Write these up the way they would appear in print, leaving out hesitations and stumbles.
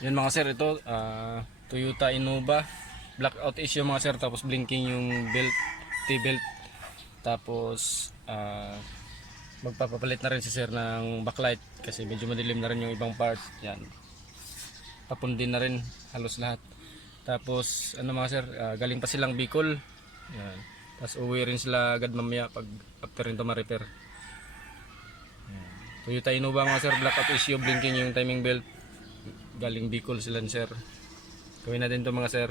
Yan mga sir, ito Toyota Innova blackout issue mga sir, tapos blinking yung belt, T-belt. Tapos magpapapalit na rin si sir ng backlight kasi medyo madilim na rin yung ibang parts. Yan, papundin na rin halos lahat. Tapos ano mga sir, galing pa silang Bicol. Yan, tapos uwi rin sila agad mamaya pag after rin to ma-repair. Toyota Innova mga sir, blackout issue, blinking yung timing belt, galing Bicol sila sir. Gawin natin to mga sir.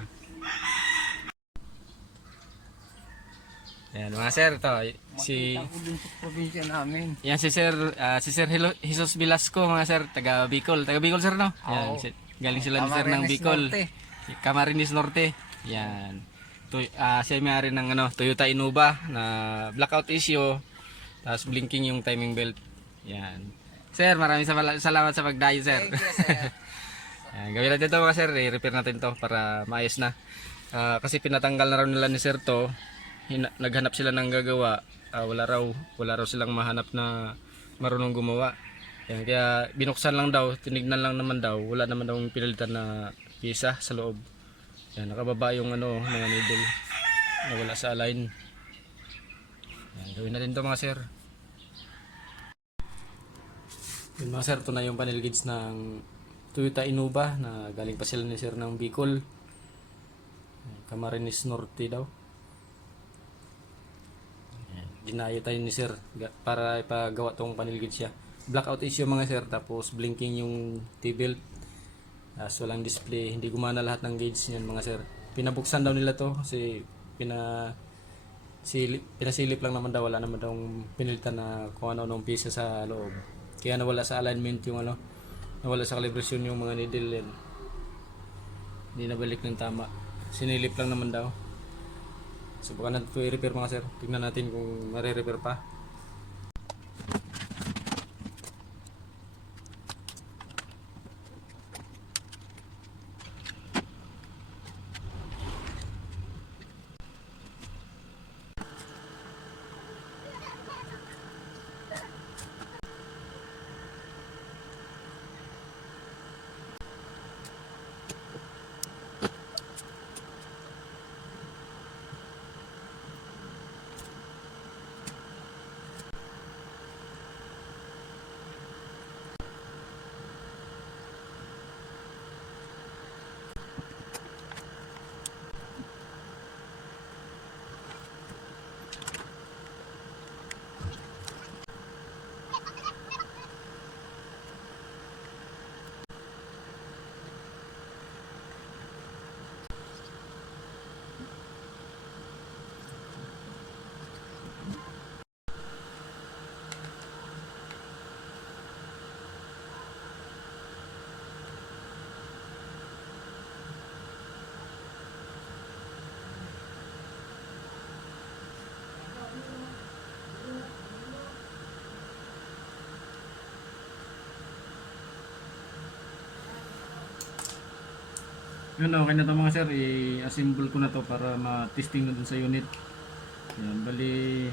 Ayan mga sir, to si Ako dun sa probinsya namin. yan si sir, Jesus Velasco mga sir, taga Bicol sir no. Yan, Oo. galing sila ni sir ng Camarines Bicol. Norte. Camarines Norte. Yan. Siya may-ari ng Toyota Innova na blackout issue, tapos blinking yung timing belt. Yan. Sir, maraming salamat sa pagdayo sir. Thank you, sir. Yan, gawin natin to mga sir, i-repair natin to para maayos na. Kasi pinatanggal na raw nila ni sir to. Naghanap sila ng gagawa, wala raw silang mahanap na marunong gumawa. Yan, kaya binuksan lang daw, tinignan lang naman daw, wala naman daw pinalitan na piyesa sa loob. Yan, nakababa yung mga needle na wala sa align. Yan, gawin natin to mga sir. Yun mga sir, ito na yung panel gauge ng Toyota Innova na galing pa sila ni sir ng Bicol. Camarines Norte daw. Dinayo tayo ni sir para ipagawa tong panel gauge siya. Blackout issue mga sir, tapos blinking yung T-belt. Walang display, hindi gumana lahat ng gauge niyan mga sir. Pinabuksan daw nila to kasi pinasilip lang naman daw, wala naman daw pinilitan na kung ano-anong pisa sa loob. Kaya nawala sa alignment yung nawala sa calibration yung mga needle yan. Hindi nabalik ng tama. Sinilip lang naman daw. So baka natin ito i-repair mga sir. Tingnan natin kung mare-repair pa. Yun, okay na ito mga sir, i-assemble ko na to para ma-testing na dun sa unit. Yan, bali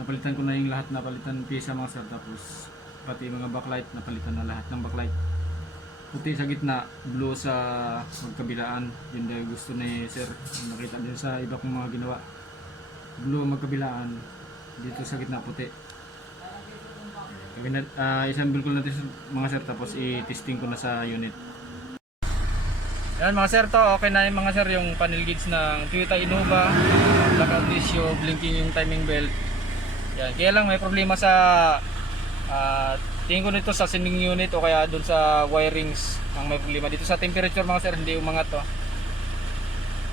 napalitan ko na yung lahat, napalitan pisa mga sir, tapos pati mga backlight, napalitan na lahat ng backlight. Puti sa gitna, blue sa magkabilaan, yun daw gusto ni sir, nakita din sa iba kong mga ginawa. Blue magkabilaan, dito sa gitna puti. I-assemble ko na ito mga sir, tapos i-testing ko na sa unit. Yan mga sir, to okay na yung mga sir yung panel gauge ng Toyota Innova, blackout issue, blinking yung timing belt. Yan, kaya lang may problema sa tingin ko nito sa sending unit o kaya dun sa wirings ang may problema. Dito sa temperature mga sir, hindi umangat to.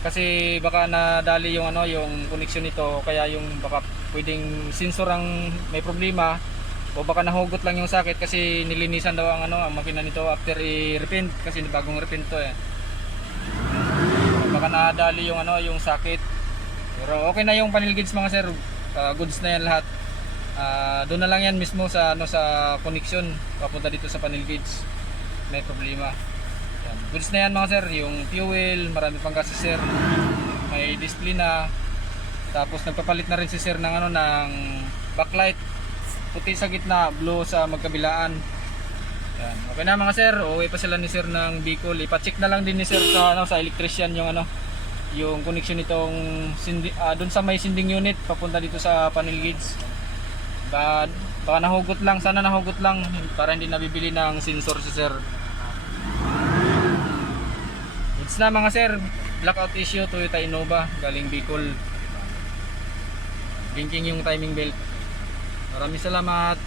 Kasi baka nadali yung yung connection nito, kaya yung baka pwedeng sensor ang may problema o baka nahugot lang yung sakit kasi nilinisan daw ang makina nito after i-repaint kasi bagong repaint to eh. Baka nadali yung yung sakit. Pero okay na yung panel gauge mga sir. Goods na yan lahat. Doon na lang yan mismo sa sa connection papunta dito sa panel gauge. May problema. Yan. Goods na yan mga sir, yung fuel, marami pang gas si sir. May display na. Tapos nagpapalit na rin si sir ng ng backlight. Puti sa gitna, blue sa magkabilaan. Yan. Okay na mga sir, uuwi pa sila ni sir ng Bicol. Ipa-check na lang din ni sir sa sa electrician yung yung connection nitong doon sa may sending unit papunta dito sa panel gauge. Baka nahugot lang, sana nahugot lang para hindi nabibili ng sensor si sir. It's na mga sir, blackout issue Toyota Innova galing Bicol. Blinking yung timing belt. Maraming salamat.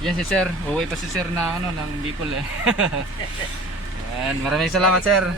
Yan si sir, uuwi pa si sir na ng Bicol eh. Yan, maraming salamat sir.